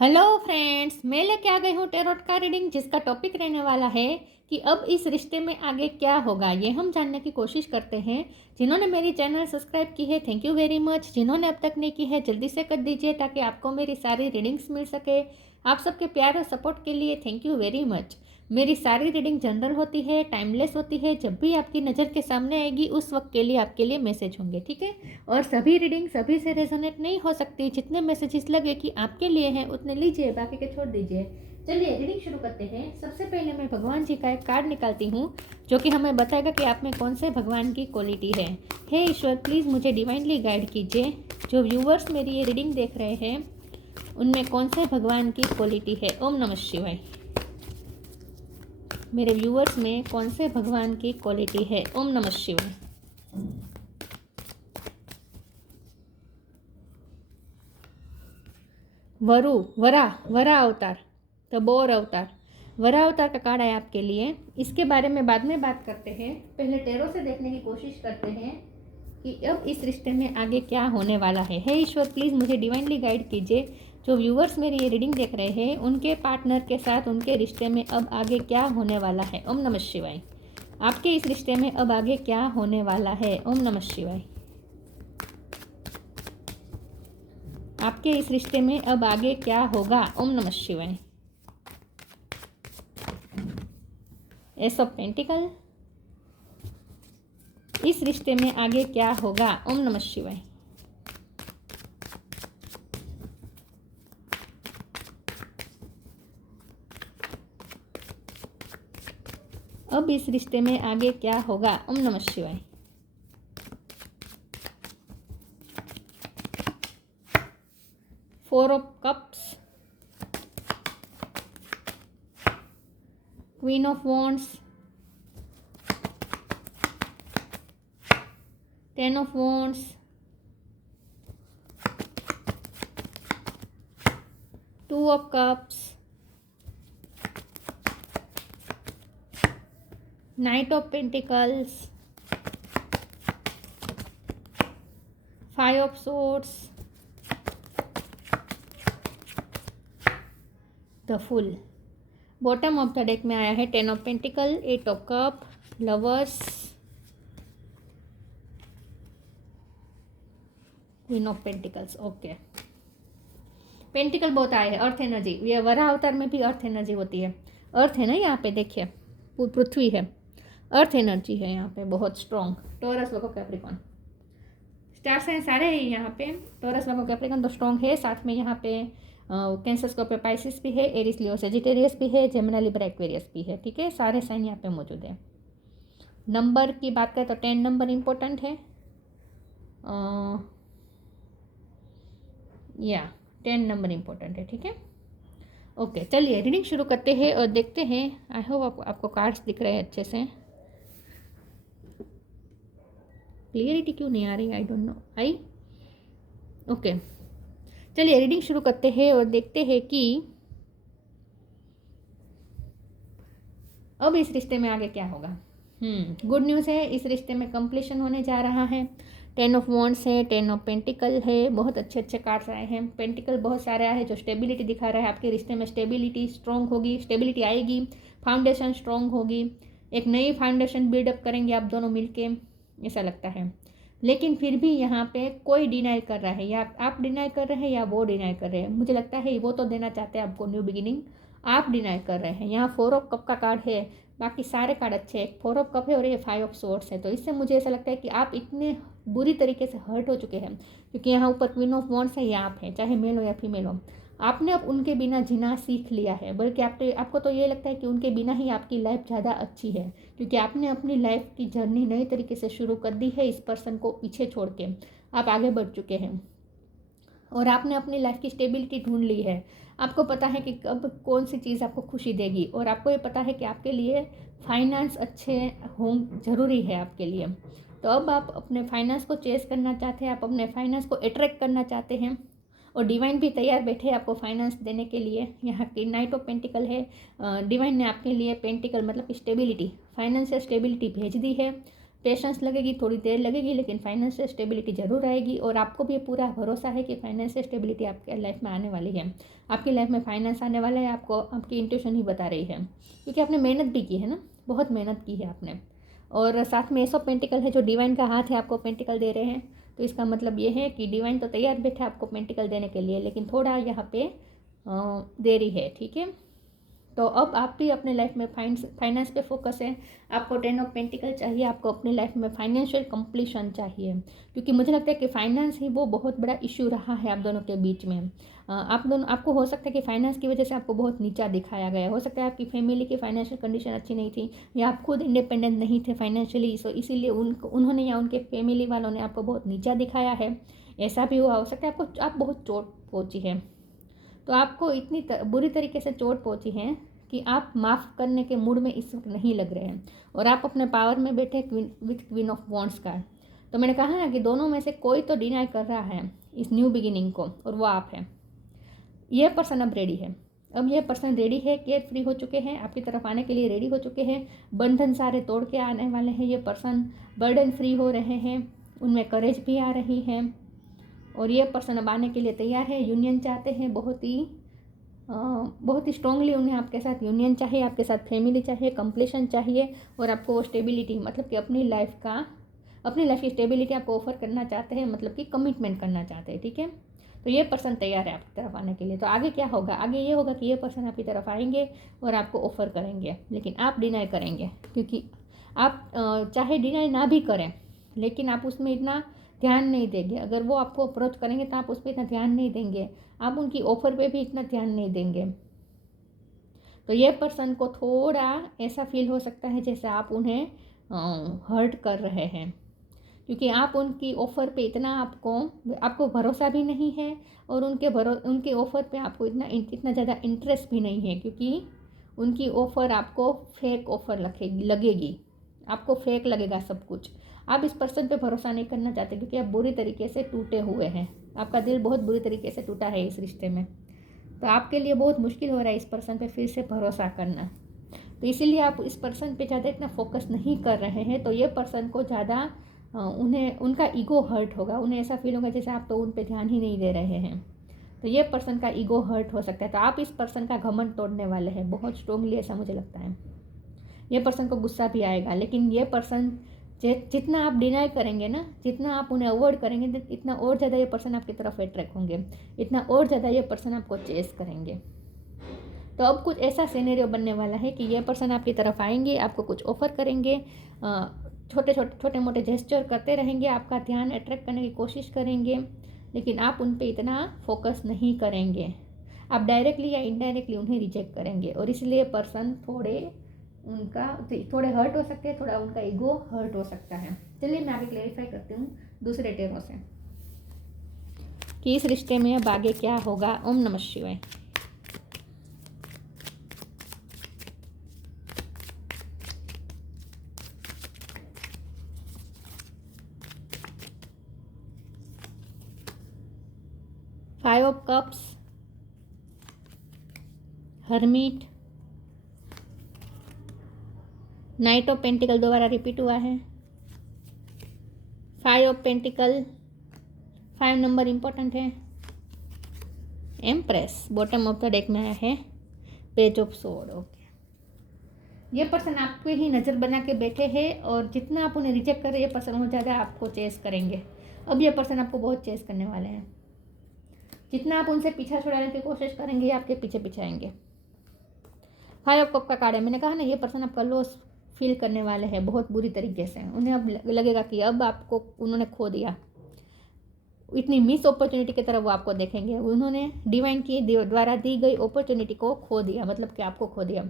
Hello friends, मैं लेके आ गई हूँ टेरोट का रीडिंग, जिसका टॉपिक रहने वाला है कि अब इस रिश्ते में आगे क्या होगा। ये हम जानने की कोशिश करते हैं। जिन्होंने मेरी चैनल सब्सक्राइब की है, थैंक यू वेरी मच। जिन्होंने अब तक नहीं की है, जल्दी से कर दीजिए ताकि आपको मेरी सारी रीडिंग्स मिल सके। आप सबके प्यार और सपोर्ट के लिए थैंक यू वेरी मच। मेरी सारी रीडिंग जनरल होती है, टाइमलेस होती है। जब भी आपकी नज़र के सामने आएगी उस वक्त के लिए आपके लिए मैसेज होंगे, ठीक है। और सभी रीडिंग सभी से रेजोनेट नहीं हो सकती। जितने मैसेजेस लगे कि आपके लिए हैं उतने लीजिए, बाकी के छोड़ दीजिए। चलिए रीडिंग शुरू करते हैं। सबसे पहले मैं भगवान जी का एक कार्ड निकालती हूँ जो कि हमें बताएगा कि आप में कौन से भगवान की क्वालिटी है। हे ईश्वर, प्लीज़ मुझे डिवाइनली गाइड कीजिए। जो व्यूवर्स मेरी ये रीडिंग देख रहे हैं उनमें कौन से भगवान की क्वालिटी है। ओम नमः शिवाय। मेरे व्यूवर्स में कौन से भगवान की क्वालिटी है। ओम नमः शिवाय। वरा अवतार, द बोर अवतार। वरा अवतार का कार्ड है आपके लिए। इसके बारे में बाद में बात करते हैं। पहले टेरो से देखने की कोशिश करते हैं कि अब इस रिश्ते में आगे क्या होने वाला है। हे ईश्वर, प्लीज़ मुझे डिवाइनली गाइड कीजिए। जो व्यूवर्स मेरी ये रीडिंग देख रहे हैं उनके पार्टनर के साथ उनके रिश्ते में अब आगे क्या होने वाला है। ओम नमः शिवाय। आपके इस रिश्ते में अब आगे क्या होने वाला है। ओम नमः शिवाय। आपके इस रिश्ते में अब आगे क्या होगा। ओम नमः शिवाय। S of pentacle. इस रिश्ते में आगे क्या होगा। ओम नमः शिवाय। अब इस रिश्ते में आगे क्या होगा। ओम नमः शिवाय। Four of cups, queen of wands, ten of wands, two of cups, knight of pentacles, five of swords, the fool. Bottom of the deck में आया है ten of pentacle, eight of cup, lovers, queen of pentacles. Okay, pentacle बहुत आए हैं। Earth energy, ये वरा अवतार में भी अर्थ एनर्जी होती है। अर्थ है ना यहाँ पे, देखिए पृथ्वी है, अर्थ एनर्जी है यहाँ पे बहुत strong. Taurus Virgo Capricorn, star sign सारे हैं यहाँ पे। टॉरस वर्गो कैप्रिकॉन तो स्ट्रॉन्ग है। साथ में यहाँ पे कैंसर स्कॉर्पियो पाइसिस भी है, एरिस लियो सेजिटेरियस भी है, जेमिनी लिब्रा एक्वेरियस भी है, ठीक है। सारे साइन यहाँ पे मौजूद है। नंबर की बात करें तो 10 नंबर इम्पोर्टेंट है। या 10 नंबर इम्पोर्टेंट है, ठीक है। ओके, चलिए रीडिंग शुरू करते हैं और देखते हैं। आई होप आपको कार्ड्स दिख रहे हैं अच्छे से। क्लियरिटी क्यों नहीं आ रही, I don't know. I okay, चलिए रीडिंग शुरू करते हैं और देखते हैं कि अब इस रिश्ते में आगे क्या होगा। गुड न्यूज़ है, इस रिश्ते में कंप्लीशन होने जा रहा है। टेन ऑफ वॉन्ड्स है, टेन ऑफ पेंटिकल है। बहुत अच्छे अच्छे कार्ड्स आए हैं। पेंटिकल बहुत सारे आए हैं जो स्टेबिलिटी दिखा रहा है। आपके रिश्ते में स्टेबिलिटी स्ट्रॉन्ग होगी, स्टेबिलिटी आएगी, फाउंडेशन स्ट्रॉन्ग होगी। एक नई फाउंडेशन बिल्डअप करेंगे आप दोनों मिलके, ऐसा लगता है। लेकिन फिर भी यहाँ पे कोई डिनाई कर रहा है, या आप डिनाई कर रहे हैं या वो डिनाई कर रहे हैं। मुझे लगता है वो तो देना चाहते हैं आपको न्यू बिगिनिंग, आप डिनाई कर रहे हैं। यहाँ फोर ऑफ कप का कार्ड है, बाकी सारे कार्ड अच्छे हैं। फोर ऑफ कप है और ये फाइव ऑफ सोर्ड्स है। तो इससे मुझे ऐसा लगता है कि आप इतने बुरी तरीके से हर्ट हो चुके हैं, क्योंकि यहाँ ऊपर क्वीन ऑफ वॉन्ड्स है, या आप हैं, चाहे मेल हो या फीमेल हो। आपने अब उनके बिना जीना सीख लिया है, बल्कि आपको तो ये लगता है कि उनके बिना ही आपकी लाइफ ज़्यादा अच्छी है, क्योंकि आपने अपनी लाइफ की जर्नी नई तरीके से शुरू कर दी है। इस पर्सन को पीछे छोड़ के आप आगे बढ़ चुके हैं और आपने अपनी लाइफ की स्टेबिलिटी ढूंढ ली है। आपको पता है कि कब कौन सी चीज़ आपको खुशी देगी, और आपको ये पता है कि आपके लिए फाइनेंस अच्छे हों ज़रूरी है आपके लिए। तो अब आप अपने फाइनेंस को चेस करना चाहते हैं, आप अपने फाइनेंस को अट्रैक्ट करना चाहते हैं, और डिवाइन भी तैयार बैठे आपको फाइनेंस देने के लिए। यहाँ की नाइट ऑफ पेंटिकल है। डिवाइन ने आपके लिए पेंटिकल मतलब स्टेबिलिटी, फाइनेंशियल स्टेबिलिटी भेज दी है। पेशेंस लगेगी, थोड़ी देर लगेगी, लेकिन फाइनेंशियल स्टेबिलिटी ज़रूर आएगी। और आपको भी पूरा भरोसा है कि फाइनेंशियल स्टेबिलिटी आपके लाइफ में आने वाली है। आपकी लाइफ में फाइनेंस आने वाला है, आपको आपकी इंट्यूशन ही बता रही है, क्योंकि आपने मेहनत भी की है ना, बहुत मेहनत की है आपने। और साथ में एस ऑफ पेंटिकल है, जो डिवाइन का हाथ है, आपको पेंटिकल दे रहे हैं। तो इसका मतलब ये है कि डिवाइन तो तैयार बैठा है आपको पेंटिकल देने के लिए, लेकिन थोड़ा यहाँ पे देरी है, ठीक है। तो अब आप भी अपने लाइफ में फाइनेंस पे फोकस है। आपको 10 ऑफ पेंटिकल चाहिए, आपको अपने लाइफ में फाइनेंशियल कंप्लीशन चाहिए, क्योंकि मुझे लगता है कि फाइनेंस ही वो बहुत बड़ा इशू रहा है आप दोनों के बीच में। आपको हो सकता है कि फाइनेंस की वजह से आपको बहुत नीचा दिखाया गया, हो सकता है आपकी फैमिली की फाइनेंशियल कंडीशन अच्छी नहीं थी, या आप खुद इंडिपेंडेंट नहीं थे फाइनेंशियली, सो इसीलिए उन्होंने या उनके फैमिली वालों ने आपको बहुत नीचा दिखाया है। ऐसा भी हुआ, हो सकता है आप बहुत चोट पहुँची है। तो आपको इतनी बुरी तरीके से चोट पहुंची है कि आप माफ़ करने के मूड में इस वक्त नहीं लग रहे हैं, और आप अपने पावर में बैठे with queen of wands card. तो मैंने कहा ना कि दोनों में से कोई तो डिनाई कर रहा है इस न्यू बिगिनिंग को, और वो आप हैं। ये पर्सन अब रेडी है, अब ये पर्सन रेडी है, केयर फ्री हो चुके हैं, आपकी तरफ आने के लिए रेडी हो चुके हैं। बंधन सारे तोड़ के आने वाले हैं ये पर्सन, बर्डन फ्री हो रहे हैं, उनमें करेज भी आ रही है, और ये पर्सन अब आने के लिए तैयार है। यूनियन चाहते हैं, बहुत ही स्ट्रांगली उन्हें आपके साथ यूनियन चाहिए, आपके साथ फैमिली चाहिए, कंप्लीशन चाहिए, और आपको वो स्टेबिलिटी, मतलब कि अपनी लाइफ की स्टेबिलिटी आपको ऑफर करना चाहते हैं, मतलब कि कमिटमेंट करना चाहते हैं, ठीक है। तो ये पर्सन तैयार है आपकी तरफ आने के लिए। तो आगे क्या होगा? आगे ये होगा कि ये पर्सन आपकी तरफ आएंगे और आपको ऑफ़र करेंगे, लेकिन आप डिनाई करेंगे, क्योंकि आप चाहे डिनाई ना भी करें, लेकिन आप उसमें इतना ध्यान नहीं देंगे। अगर वो आपको अप्रोच करेंगे तो आप उस पर इतना ध्यान नहीं देंगे, आप उनकी ऑफ़र पे भी इतना ध्यान नहीं देंगे। तो ये पर्सन को थोड़ा ऐसा फील हो सकता है जैसे आप उन्हें हर्ट कर रहे हैं, क्योंकि आप उनकी ऑफ़र पे इतना आपको भरोसा भी नहीं है, और उनके ऑफ़र पे आपको इतना ज़्यादा इंटरेस्ट भी नहीं है, क्योंकि उनकी ऑफ़र आपको फेक ऑफ़र लगेगी, आपको फेक लगेगा सब कुछ। आप इस पर्सन पे भरोसा नहीं करना चाहते, क्योंकि आप बुरी तरीके से टूटे हुए हैं, आपका दिल बहुत बुरी तरीके से टूटा है इस रिश्ते में। तो आपके लिए बहुत मुश्किल हो रहा है इस पर्सन पे फिर से भरोसा करना। तो इसीलिए आप इस पर्सन पे ज़्यादा इतना फोकस नहीं कर रहे हैं। तो ये पर्सन को ज़्यादा उनका ईगो हर्ट होगा, उन्हें ऐसा फील होगा जैसे आप तो उन पे ध्यान ही नहीं दे रहे हैं। तो ये पर्सन का ईगो हर्ट हो सकता है। तो आप इस पर्सन का घमंड तोड़ने वाले हैं बहुत स्ट्रोंगली, ऐसा मुझे लगता है। ये पर्सन को गुस्सा भी आएगा, लेकिन ये पर्सन जितना आप डिनाई करेंगे ना, जितना आप उन्हें अवॉइड करेंगे, इतना और ज़्यादा ये पर्सन आपकी तरफ अट्रैक्ट होंगे, इतना और ज़्यादा ये पर्सन आपको चेस करेंगे। तो अब कुछ ऐसा सिनेरियो बनने वाला है कि ये पर्सन आपकी तरफ आएंगे, आपको कुछ ऑफ़र करेंगे, छोटे मोटे जेस्चर करते रहेंगे, आपका ध्यान अट्रैक्ट करने की कोशिश करेंगे, लेकिन आप उन पर इतना फोकस नहीं करेंगे। आप डायरेक्टली या इनडायरेक्टली उन्हें रिजेक्ट करेंगे, और इसलिए पर्सन थोड़े हर्ट हो सकते हैं, थोड़ा उनका ईगो हर्ट हो सकता है। चलिए मैं आगे क्लेरिफाई करती हूँ दूसरे टेरों से कि इस रिश्ते में अब आगे क्या होगा। ओम नमः शिवाय। Five of cups, hermit, night of pentacle दोबारा रिपीट हुआ है, 5 ऑफ पेंटिकल, 5 नंबर इम्पोर्टेंट है, empress bottom of the deck में आया है, पेज ऑफ सोर्ड। ओके, ये पर्सन आप पे ही नज़र बना के बैठे हैं, और जितना आप उन्हें रिजेक्ट कर रहे हैं ये पर्सन वो ज़्यादा आपको चेस करेंगे। अब ये पर्सन आपको बहुत चेस करने वाले हैं, जितना आप उनसे पीछा छुड़ाने की कोशिश करेंगे ये आपके पीछे पीछे आएंगे। 5 ऑफ कप का कार्ड है, मैंने कहा ना ये पर्सन आपका लॉस फील करने वाले हैं बहुत बुरी तरीके से। उन्हें अब लगेगा कि अब आपको उन्होंने खो दिया, इतनी मिस अपॉर्चुनिटी की तरफ वो आपको देखेंगे। उन्होंने डिवाइन की द्वारा दी गई अपॉर्चुनिटी को खो दिया, मतलब कि आपको खो दिया।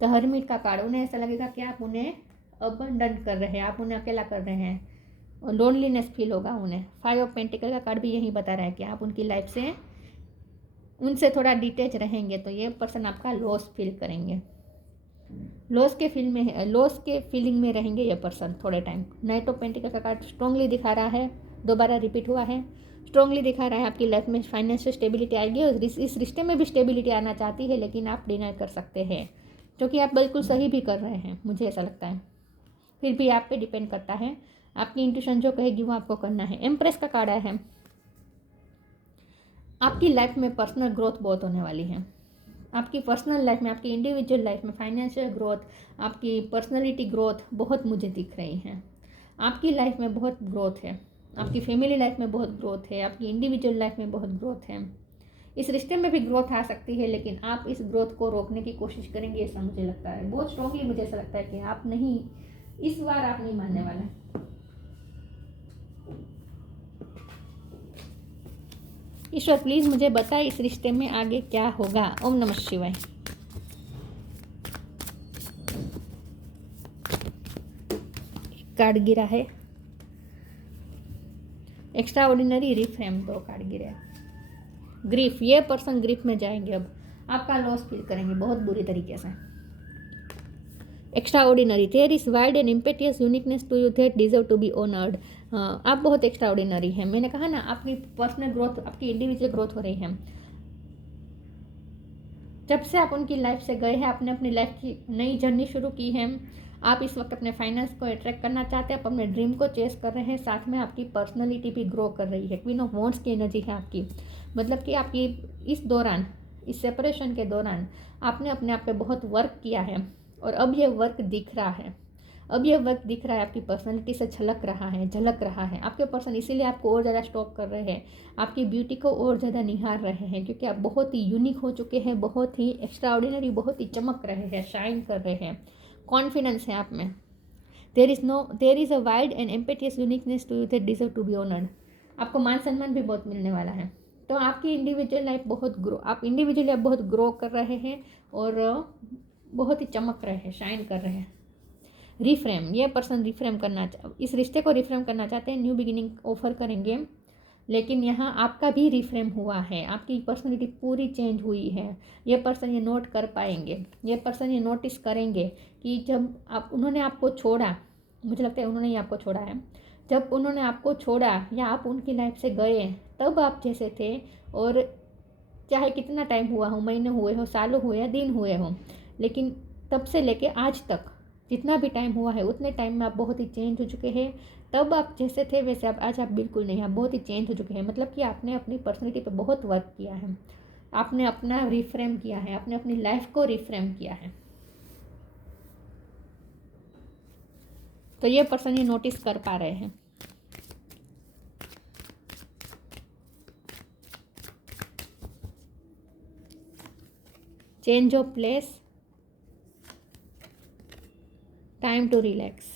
तो हर्मिट का कार्ड, उन्हें ऐसा लगेगा कि आप उन्हें अबंडन कर रहे हैं, आप उन्हें अकेला कर रहे हैं, और लोनलीनेस फील होगा उन्हें। 5 ऑफ पेंटिकल का कार्ड भी यही बता रहा है कि आप उनकी लाइफ से उनसे थोड़ा डिटेच रहेंगे, तो ये पर्सन आपका लॉस फील करेंगे, लॉस के फीलिंग में रहेंगे ये पर्सन थोड़े टाइम। नाइट ऑफ पेंटिकल का कार्ड स्ट्रांगली दिखा रहा है, दोबारा रिपीट हुआ है, स्ट्रांगली दिखा रहा है आपकी लाइफ में फाइनेंशियल स्टेबिलिटी आएगी, और इस रिश्ते में भी स्टेबिलिटी आना चाहती है, लेकिन आप डिनाई कर सकते हैं, क्योंकि आप बिल्कुल सही भी कर रहे हैं, मुझे ऐसा लगता है। फिर भी आप पे डिपेंड करता है, आपकी इंट्यूशन जो कहेगी वो आपको करना है। एम्प्रेस का कार्ड आया है, आपकी लाइफ में पर्सनल ग्रोथ बहुत होने वाली है। आपकी पर्सनल लाइफ में, आपकी इंडिविजुअल लाइफ में फाइनेंशियल ग्रोथ, आपकी पर्सनैलिटी ग्रोथ बहुत मुझे दिख रही है। आपकी लाइफ में बहुत ग्रोथ है, आपकी फैमिली लाइफ में बहुत ग्रोथ है, आपकी इंडिविजुअल लाइफ में बहुत ग्रोथ है। इस रिश्ते में भी ग्रोथ आ सकती है, लेकिन आप इस ग्रोथ को रोकने की कोशिश करेंगे, ऐसा मुझे लगता है। बहुत स्ट्रांगली मुझे ऐसा लगता है कि आप नहीं, इस बार आप नहीं मानने वाले। ईश्वर प्लीज मुझे बताए इस रिश्ते में आगे क्या होगा। ओम नमः शिवाय। कार्ड गिरा है एक्स्ट्रा ऑर्डिनरी, रिफ्रेम, 2 कार्ड गिरे। ग्रीफ, ये पर्सन ग्रीफ में जाएंगे, अब आपका लॉस फील करेंगे बहुत बुरी तरीके से। Extraordinary, there is wide and impetuous uniqueness to you that deserve to be honoured. आप बहुत एक्स्ट्रा ऑर्डिनरी हैं। मैंने कहा ना, आपकी पर्सनल ग्रोथ, आपकी इंडिविजुअल ग्रोथ हो रही है। जब से आप उनकी लाइफ से गए हैं, आपने अपनी लाइफ की नई जर्नी शुरू की है। आप इस वक्त अपने फाइनेंस को अट्रैक्ट करना चाहते हैं, आप अपने ड्रीम को चेस कर रहे हैं, साथ में आपकी पर्सनैलिटी भी ग्रो कर रही है। क्वीन ऑफ वॉन्ड्स की एनर्जी है आपकी, मतलब कि आपकी इस दौरान, इस सेपरेशन के दौरान आपने अपने आप पे बहुत वर्क किया है, और अब ये वर्क दिख रहा है। अब ये वर्क दिख रहा है, आपकी पर्सनैलिटी से झलक रहा है, झलक रहा है। आपके पर्सन इसीलिए आपको और ज़्यादा स्टॉक कर रहे हैं, आपकी ब्यूटी को और ज़्यादा निहार रहे हैं, क्योंकि आप बहुत ही यूनिक हो चुके हैं, बहुत ही एक्स्ट्रा ऑर्डिनरी, बहुत ही चमक रहे हैं, शाइन कर रहे हैं। कॉन्फिडेंस है आप में। There is a wide and impetuous uniqueness to you that deserve to be honoured. आपको मान सम्मान भी बहुत मिलने वाला है। तो आपकी इंडिविजुअल लाइफ बहुत ग्रो, आप इंडिविजुअली आप बहुत ग्रो कर रहे हैं, और बहुत ही चमक रहे हैं, शाइन कर रहे हैं। रिफ्रेम, ये पर्सन रिफ्रेम करना, इस रिश्ते को रिफ्रेम करना चाहते हैं, न्यू बिगिनिंग ऑफर करेंगे, लेकिन यहाँ आपका भी रिफ्रेम हुआ है, आपकी पर्सनैलिटी पूरी चेंज हुई है। ये पर्सन ये नोट कर पाएंगे, ये पर्सन ये नोटिस करेंगे कि जब उन्होंने आपको छोड़ा, मुझे लगता है उन्होंने ही आपको छोड़ा है, जब उन्होंने आपको छोड़ा या आप उनकी लाइफ से गए, तब आप जैसे थे, और चाहे कितना टाइम हुआ हो, महीने हुए हो, सालों हुए या दिन हुए हो, लेकिन तब से लेके आज तक जितना भी टाइम हुआ है, उतने टाइम में आप बहुत ही चेंज हो चुके हैं। तब आप जैसे थे वैसे आज आप बिल्कुल नहीं, आप बहुत ही चेंज हो चुके हैं। मतलब कि आपने अपनी पर्सनैलिटी पे बहुत वर्क किया है, आपने अपना रिफ्रेम किया है, आपने अपनी लाइफ को रिफ्रेम किया है। तो ये पर्सन ये नोटिस कर पा रहे हैं। Change of place, time to relax.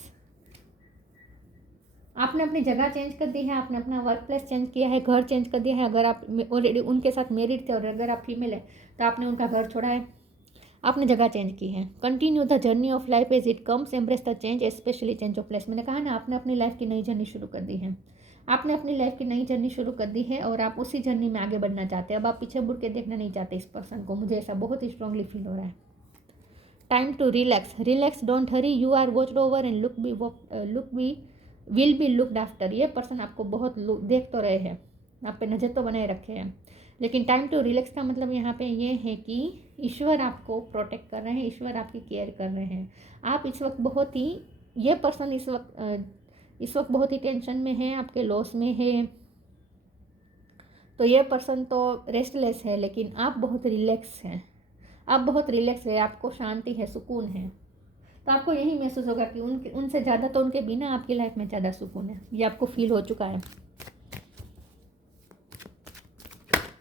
आपने अपनी जगह चेंज कर दी है, आपने अपना वर्क प्लेस चेंज किया है, घर चेंज कर दिया है। अगर आप ऑलरेडी उनके साथ मैरिड थे और अगर आप फीमेल है तो आपने उनका घर छोड़ा है, आपने जगह चेंज की है। Continue the journey of life as it comes, embrace the change, especially change of place. मैंने कहा ना, आपने अपनी लाइफ की नई जर्नी शुरू कर दी है, आपने अपनी लाइफ की नई जर्नी शुरू कर दी है, और आप उसी जर्नी में आगे बढ़ना चाहते हैं। अब आप पीछे मुड़ के देखना नहीं चाहते इस पर्सन को, मुझे ऐसा बहुत ही स्ट्रांगली फील हो रहा है। Time to relax, relax, don't hurry, you are watched over and will be looked after. ये पर्सन आपको बहुत देख तो रहे हैं, आप पे नज़र तो बनाए रखे हैं, लेकिन टाइम टू रिलैक्स का मतलब यहाँ पे ये है कि ईश्वर आपको प्रोटेक्ट कर रहे हैं, ईश्वर आपकी केयर कर रहे हैं। आप इस वक्त बहुत ही, ये पर्सन इस वक्त बहुत ही टेंशन में है, आपके लॉस में है। तो ये पर्सन तो रेस्टलेस है, लेकिन आप बहुत रिलैक्स हैं, आप बहुत रिलैक्स है, आपको शांति है, सुकून है। तो आपको यही महसूस होगा कि उनसे ज़्यादा तो उनके बिना आपकी लाइफ में ज़्यादा सुकून है, ये आपको फील हो चुका है।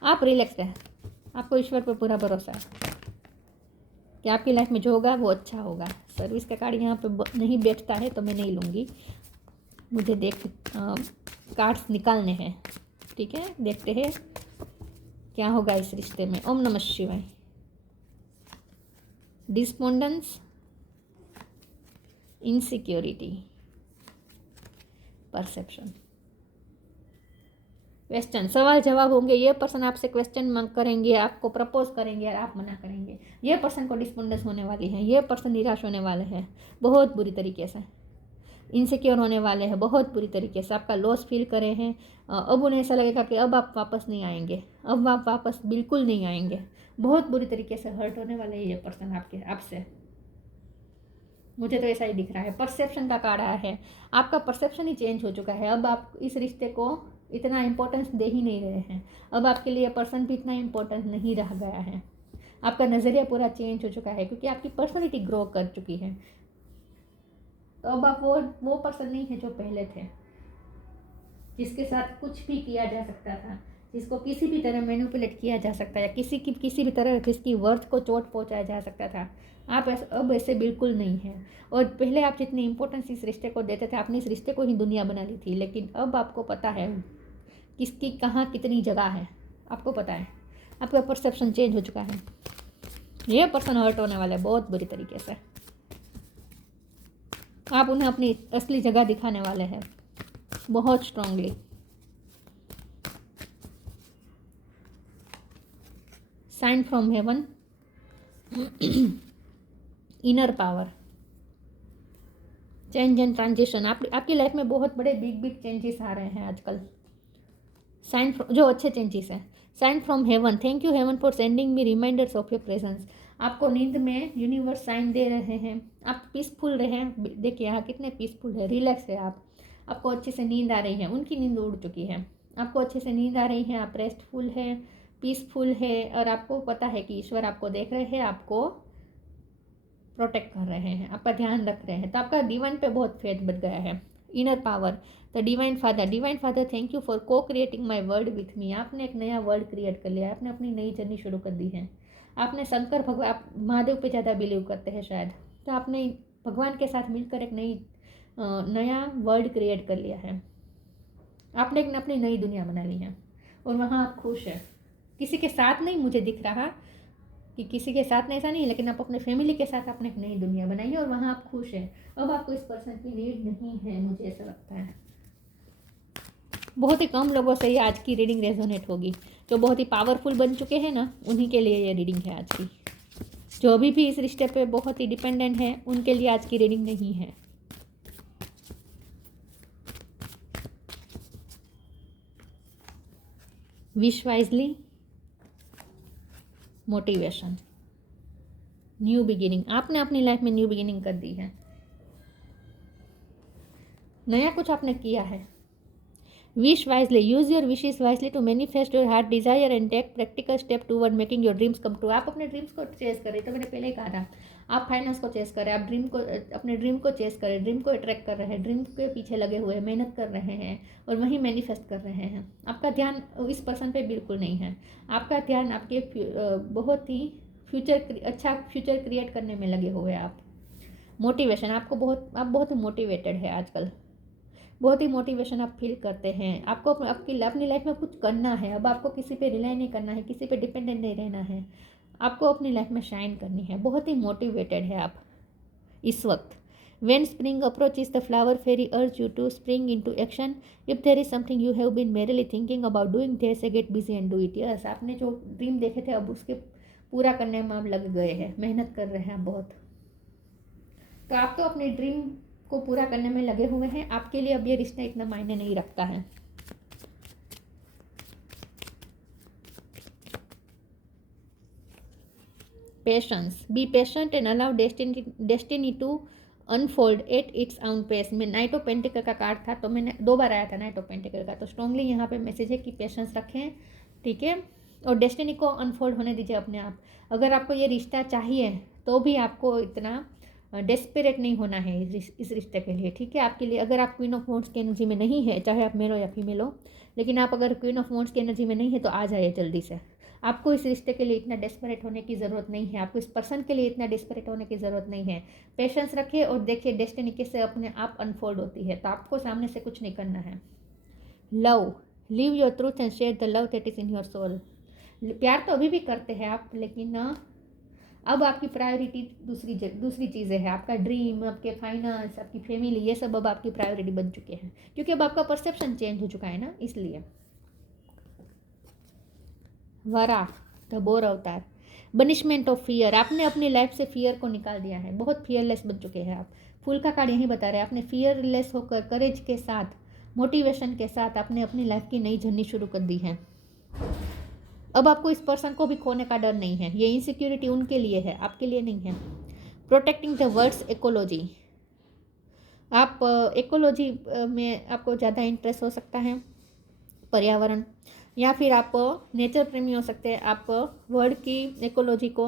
आप रिलैक्स हैं, आपको ईश्वर पर पूरा भरोसा है कि आपकी लाइफ में जो होगा वो अच्छा होगा। सर्विस का कार्ड यहाँ पे नहीं बैठता है तो मैं नहीं लूँगी, मुझे कार्ड्स निकालने हैं। ठीक है, देखते हैं क्या होगा इस रिश्ते में। ओम नमः शिवाय। Despondence, insecurity, perception. क्वेश्चन, सवाल जवाब होंगे। ये पर्सन आपसे क्वेश्चन करेंगे, आपको प्रपोज करेंगे और आप मना करेंगे। ये पर्सन को डिस्पोंडेंस होने वाली है, ये पर्सन निराश होने वाले हैं बहुत बुरी तरीके से, इनसिक्योर होने वाले हैं बहुत बुरी तरीके से, आपका लॉस फील करे हैं। अब उन्हें ऐसा लगेगा कि अब आप वापस नहीं आएंगे, अब आप वापस बिल्कुल नहीं आएंगे। बहुत बुरी तरीके से हर्ट होने वाले हैं ये पर्सन आपसे। मुझे तो ऐसा ही दिख रहा है। परसेप्शन का कार्ड आया है, आपका परसेप्शन ही चेंज हो चुका है। अब आप इस रिश्ते को इतना इम्पोर्टेंस दे ही नहीं रहे हैं। अब आपके लिए पर्सन भी इतना इम्पोर्टेंट नहीं रह गया है। आपका नज़रिया पूरा चेंज हो चुका है क्योंकि आपकी पर्सनैलिटी ग्रो कर चुकी है। तो अब आप वो पर्सन नहीं है जो पहले थे, जिसके साथ कुछ भी किया जा सकता था, जिसको किसी भी तरह मैनिपुलेट किया जा सकता है, किसी भी तरह जिसकी वर्थ को चोट पहुंचाया जा सकता था। आप अब ऐसे बिल्कुल नहीं हैं। और पहले आप जितनी इंपॉर्टेंस इस रिश्ते को देते थे, आपने इस रिश्ते को ही दुनिया बना ली थी। लेकिन अब आपको पता है किसकी कहाँ कितनी जगह है, आपको पता है। आपका परसेप्शन चेंज हो चुका है। ये पर्सन हर्ट होने वाला है बहुत बुरी तरीके से। आप उन्हें अपनी असली जगह दिखाने वाले हैं बहुत strongly. Sign from heaven, inner power, change and transition. आपकी लाइफ में बहुत बड़े बिग चेंजेस आ रहे हैं आजकल। साइन जो अच्छे चेंजेस हैं। Sign from heaven, thank you heaven for sending me reminders of your presence. आपको नींद में यूनिवर्स साइन दे रहे हैं। आप पीसफुल रहे। देखिए यहाँ कितने पीसफुल है, रिलैक्स है आप। आपको अच्छे से नींद आ रही है, उनकी नींद उड़ चुकी है। आपको अच्छे से नींद आ रही है, आप रेस्टफुल है, पीसफुल है, और आपको पता है कि ईश्वर आपको देख रहे हैं, आपको प्रोटेक्ट कर रहे हैं, आपका ध्यान रख रहे हैं। तो आपका डिवाइन पे बहुत फेथ बढ़ गया है। Inner power, the divine father thank you for को creating my world with me. आपने एक नया वर्ल्ड क्रिएट कर लिया, आपने अपनी नई जर्नी शुरू कर दी है। आपने शंकर भगवान, आप महादेव पे ज़्यादा बिलीव करते हैं शायद, तो आपने भगवान के साथ मिलकर एक नया वर्ल्ड क्रिएट कर लिया है। आपने एक अपनी नई दुनिया बना ली है और वहाँ आप खुश हैं। किसी के साथ नहीं, मुझे दिख रहा कि किसी के साथ नहीं, ऐसा नहीं, लेकिन आप अपने फैमिली के साथ आपने एक नई दुनिया बनाई है और वहाँ आप खुश हैं। अब आपको इस पर्सन की नीड नहीं है, मुझे ऐसा लगता है। बहुत ही कम लोगों से ये आज की रीडिंग रेजोनेट होगी। जो बहुत ही पावरफुल बन चुके हैं ना, उन्हीं के लिए ये रीडिंग है आज की। जो अभी भी इस रिश्ते पे बहुत ही डिपेंडेंट है, उनके लिए आज की रीडिंग नहीं है। Wish wisely, motivation, new beginning. आपने अपनी लाइफ में न्यू बिगिनिंग कर दी है, नया कुछ आपने किया है। Wish wisely, use your wishes wisely to manifest your heart desire and take practical step toward making your dreams come true. आप अपने ड्रीम्स को चेस करें, तो मैंने पहले ही कहा था, आप फाइनेंस को चेस करें, आप अपने ड्रीम को चेस करें, ड्रीम को अट्रैक्ट कर रहे हैं, ड्रीम के पीछे लगे हुए हैं, मेहनत कर रहे हैं और वहीं मैनिफेस्ट कर रहे हैं। आपका ध्यान इस पर्सन पे बिल्कुल नहीं है। आपका ध्यान आपके बहुत ही अच्छा फ्यूचर क्रिएट करने में लगे हुए हैं आप। मोटिवेशन, आप बहुत ही मोटिवेटेड है आजकल, बहुत ही मोटिवेशन आप फील करते हैं। आपको अपनी लाइफ में कुछ करना है। अब आपको किसी पे रिलाई नहीं करना है, किसी पे डिपेंडेंट नहीं रहना है। आपको अपनी लाइफ में शाइन करनी है। बहुत ही मोटिवेटेड है आप इस वक्त। When spring approaches, the flower fairy urge you to spring into action. If there is something you have been merely thinking about doing, there say get busy and do it. Yes, आपने जो dream देखे थे अब उसके पूरा करने में आप लग गए हैं, मेहनत कर रहे हैं आप बहुत। तो आप तो अपने ड्रीम को पूरा करने में लगे हुए हैं। आपके लिए अब ये रिश्ता इतना मायने नहीं रखता है। Patience, be patient and allow destiny to unfold at its own pace. में नाइट ऑफ पेंटिकल का कार्ड था, तो मैंने 2 बार आया था नाइट ऑफ पेंटिकल का, तो स्ट्रांगली यहाँ पे मैसेज है कि पेशेंस रखें, ठीक है, और डेस्टिनी को अनफोल्ड होने दीजिए अपने आप। अगर आपको ये रिश्ता चाहिए तो भी आपको इतना डेस्परेट नहीं होना है इस रिश्ते के लिए, ठीक है। आपके लिए, अगर आप क्वीन ऑफ वॉन्ड्स की एनर्जी में नहीं है, चाहे आप मेल हो या फीमेल हो, लेकिन आप अगर क्वीन ऑफ वॉन्ड्स की एनर्जी में नहीं है तो आ जाइए जल्दी से। आपको इस रिश्ते के लिए इतना डेस्परेट होने की ज़रूरत नहीं है। आपको इस पर्सन के लिए इतना डेस्परेट होने की ज़रूरत नहीं है। पेशेंस रखिए और देखिए डेस्टिनी कैसे अपने आप अनफोल्ड होती है। तो आपको सामने से कुछ नहीं करना है। Love, live your truth and share the love that is in your soul. प्यार तो अभी भी करते हैं आप, लेकिन अब आपकी प्रायोरिटी दूसरी चीज़ें हैं। आपका ड्रीम, आपके फाइनेंस, आपकी फैमिली, ये सब अब आपकी प्रायोरिटी बन चुके हैं, क्योंकि अब आपका परसेप्शन चेंज हो चुका है ना, इसलिए। वरा, द बोर अवतार, बनिशमेंट ऑफ फियर। आपने अपनी लाइफ से फियर को निकाल दिया है, बहुत फियरलेस बन चुके हैं आप। फूल का कार्ड यही बता रहे हैं, आपने फियरलेस होकर करेज के साथ, मोटिवेशन के साथ आपने अपनी लाइफ की नई जर्नी शुरू कर दी है। अब आपको इस पर्सन को भी खोने का डर नहीं है। ये इनसिक्योरिटी उनके लिए है, आपके लिए नहीं है। प्रोटेक्टिंग द वर्ड्स इकोलॉजी, आप इकोलॉजी में आपको ज़्यादा इंटरेस्ट हो सकता है, पर्यावरण, या फिर आप नेचर प्रेमी हो सकते हैं। आप वर्ल्ड की इकोलॉजी को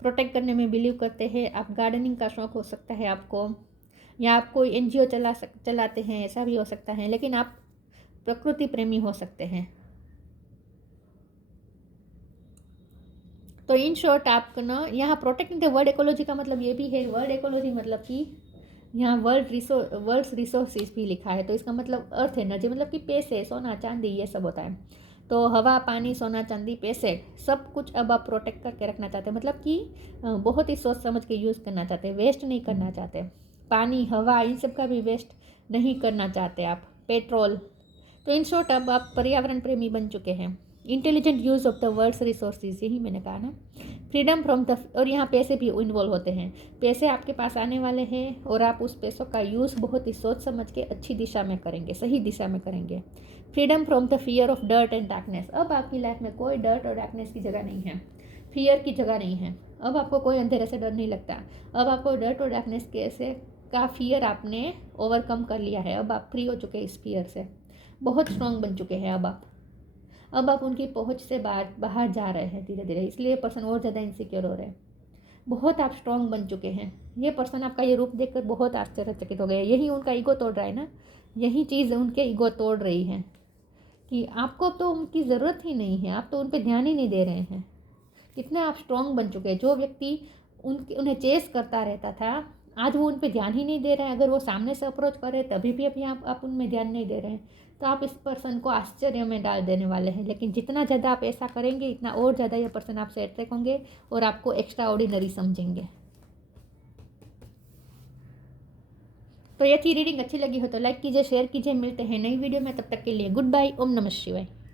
प्रोटेक्ट करने में बिलीव करते हैं। आप गार्डनिंग का शौक़ हो सकता है आपको, या आप कोई NGO चलाते हैं, ऐसा भी हो सकता है। लेकिन आप प्रकृति प्रेमी हो सकते हैं। तो इन शॉर्ट आप ना यहाँ प्रोटेक्टिंग द वर्ल्ड इकोलॉजी का मतलब ये भी है, वर्ल्ड इकोलॉजी मतलब कि यहाँ वर्ल्ड्स रिसोर्सेज भी लिखा है। तो इसका मतलब अर्थ एनर्जी, मतलब कि पैसे, सोना, चांदी, ये सब होता है। तो हवा, पानी, सोना, चांदी, पैसे, सब कुछ अब आप प्रोटेक्ट करके रखना चाहते हैं। मतलब कि बहुत ही सोच समझ के यूज़ करना चाहते हैं, वेस्ट नहीं करना चाहते। पानी, हवा, इन सब का भी वेस्ट नहीं करना चाहते आप, पेट्रोल। तो इन शॉर्ट अब आप पर्यावरण प्रेमी बन चुके हैं। Intelligent use of the world's resources, यही मैंने कहा ना। फ्रीडम फ्रॉम द, और यहाँ पैसे भी इन्वॉल्व होते हैं। पैसे आपके पास आने वाले हैं और आप उस पैसों का यूज़ बहुत ही सोच समझ के अच्छी दिशा में करेंगे, सही दिशा में करेंगे। Freedom from the fear of dirt and darkness, अब आपकी लाइफ में कोई डर्ट और डार्कनेस की जगह नहीं है, फियर की जगह नहीं है। अब आपको कोई अंधेरे से डर नहीं लगता। अब आपको डर्ट और डार्कनेस का फियर आपने ओवरकम कर लिया है। अब आप फ्री हो चुके हैं इस फियर से, बहुत स्ट्रांग बन चुके हैं। अब आप उनकी पहुंच से बाहर जा रहे हैं धीरे धीरे, इसलिए पर्सन और ज़्यादा इनसिक्योर हो रहे हैं। बहुत आप स्ट्रांग बन चुके हैं। ये पर्सन आपका ये रूप देखकर बहुत आश्चर्यचकित हो गए। यही उनका ईगो तोड़ रहा है ना, यही चीज़ उनके ईगो तोड़ रही है कि आपको तो उनकी ज़रूरत ही नहीं है, आप तो उन पर ध्यान ही नहीं दे रहे हैं। कितने आप स्ट्रांग बन चुके हैं। जो व्यक्ति उन्हें चेस करता रहता था, आज वो उन पर ध्यान ही नहीं दे रहे हैं। अगर वो सामने से अप्रोच करे तभी भी अभी आप उनमें ध्यान नहीं दे रहे हैं। तो आप इस पर्सन को आश्चर्य में डाल देने वाले हैं। लेकिन जितना ज़्यादा आप ऐसा करेंगे, इतना और ज़्यादा ये पर्सन आपसे अट्रैक्ट होंगे और आपको एक्स्ट्रा ऑर्डिनरी समझेंगे। तो ये थी रीडिंग। अच्छी लगी हो तो लाइक कीजिए, शेयर कीजिए। मिलते हैं नई वीडियो में, तब तक के लिए गुड बाय। ओम नमः शिवाय।